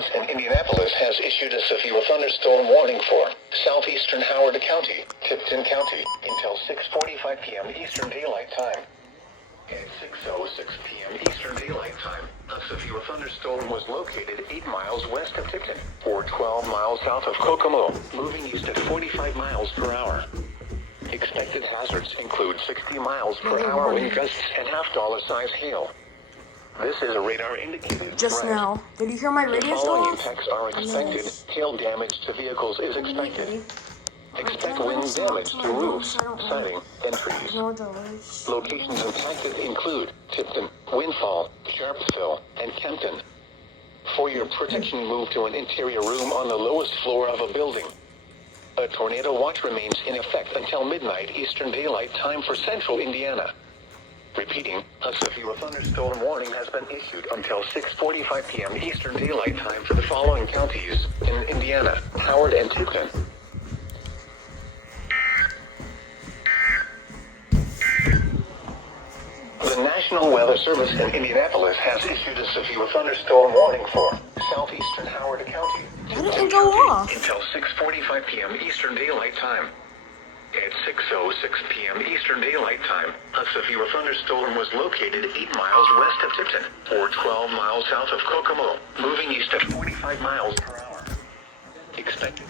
Service in Indianapolis has issued a severe thunderstorm warning for southeastern Howard County, Tipton County, until 6:45 p.m. Eastern Daylight Time. At 6:06 p.m. Eastern Daylight Time, a severe thunderstorm was located 8 miles west of Tipton, or 12 miles south of Kokomo, moving east at 45 miles per hour. Expected hazards include 60 miles per hour wind gusts and half-dollar-size hail. This is a radar indicated Just threat. now. Did you hear my radio The following stop? impacts are expected. Yes. Hail damage to vehicles is expected. Expect wind damage to roofs, siding, and trees. No, those. Locations impacted include Tipton, Windfall, Sharpsville, and Kempton. For your protection, move to an interior room on the lowest floor of a building. A tornado watch remains in effect until midnight Eastern Daylight Time for central Indiana. Repeating, a severe thunderstorm warning has been issued until 6:45 p.m. Eastern Daylight Time for the following counties in Indiana: Howard and Tipton. The National Weather Service in Indianapolis has issued a severe thunderstorm warning for southeastern Howard County, Why didn't it go off? until 6:45 p.m. Eastern Daylight Time. At 6:06 p.m. Eastern Daylight Time, a severe thunderstorm was located 8 miles west of Tipton, or 12 miles south of Kokomo, moving east at 45 miles per hour. Expected